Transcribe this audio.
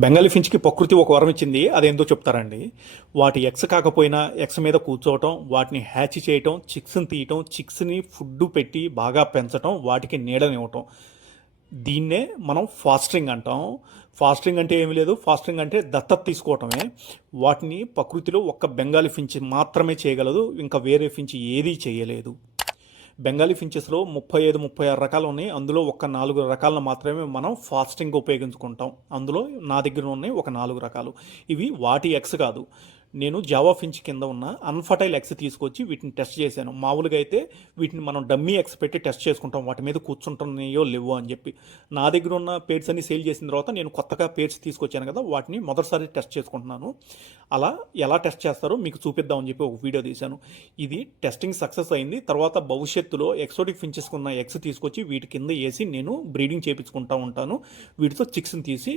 బెంగాలీ ఫించ్కి ప్రకృతి ఒక వరం ఇచ్చింది. అదేందో చెప్తారండి. వాటి ఎక్స్ కాకపోయినా ఎక్స్ మీద కూర్చోవటం వాటిని హ్యాచ్ చేయటం చిక్స్ని తీయటం చిక్స్ని ఫుడ్ పెట్టి బాగా పెంచటం వాటికి నీడనివ్వటం దీన్నే మనం ఫాస్టరింగ్ అంటాం. ఫాస్టరింగ్ అంటే ఏమీ లేదు. ఫాస్టరింగ్ అంటే దత్తత తీసుకోవటమే. వాటిని ప్రకృతిలో ఒక్క బెంగాలీ ఫించ్ మాత్రమే చేయగలదు. ఇంకా వేరే ఫించ్ ఏదీ చేయలేదు. బెంగాలీ ఫించెస్లో ముప్పై ఐదు ముప్పై ఆరు రకాలు ఉన్నాయి. అందులో ఒక నాలుగు రకాలను మాత్రమే మనం ఫాస్టింగ్ ఉపయోగించుకుంటాం. అందులో నా దగ్గర ఉన్నాయి ఒక నాలుగు రకాలు. ఇవి వాటి ఎక్స్ కాదు. నేను జావా ఫించ్ కింద ఉన్న అన్ఫర్టైల్ ఎక్స్ తీసుకొచ్చి వీటిని టెస్ట్ చేశాను. మామూలుగా అయితే వీటిని మనం డమ్మీ ఎక్స్ పెట్టి టెస్ట్ చేసుకుంటాం. వాటి మీద కూర్చుంటున్నాయో లేవో అని చెప్పి. నా దగ్గర ఉన్న పేర్స్ అన్ని సేల్ చేసిన తర్వాత నేను కొత్తగా పేడ్స్ తీసుకొచ్చాను కదా వాటిని మొదటిసారి టెస్ట్ చేసుకుంటున్నాను. అలా ఎలా టెస్ట్ చేస్తారో మీకు చూపిద్దామని చెప్పి ఒక వీడియో తీశాను. ఇది టెస్టింగ్ సక్సెస్ అయింది. తర్వాత భవిష్యత్తులో ఎక్సోటిక్ ఫించెస్ ఉన్న ఎక్స్ తీసుకొచ్చి వీటి కింద వేసి నేను బ్రీడింగ్ చేయించుకుంటా ఉంటాను. వీటితో చిక్స్ని తీసి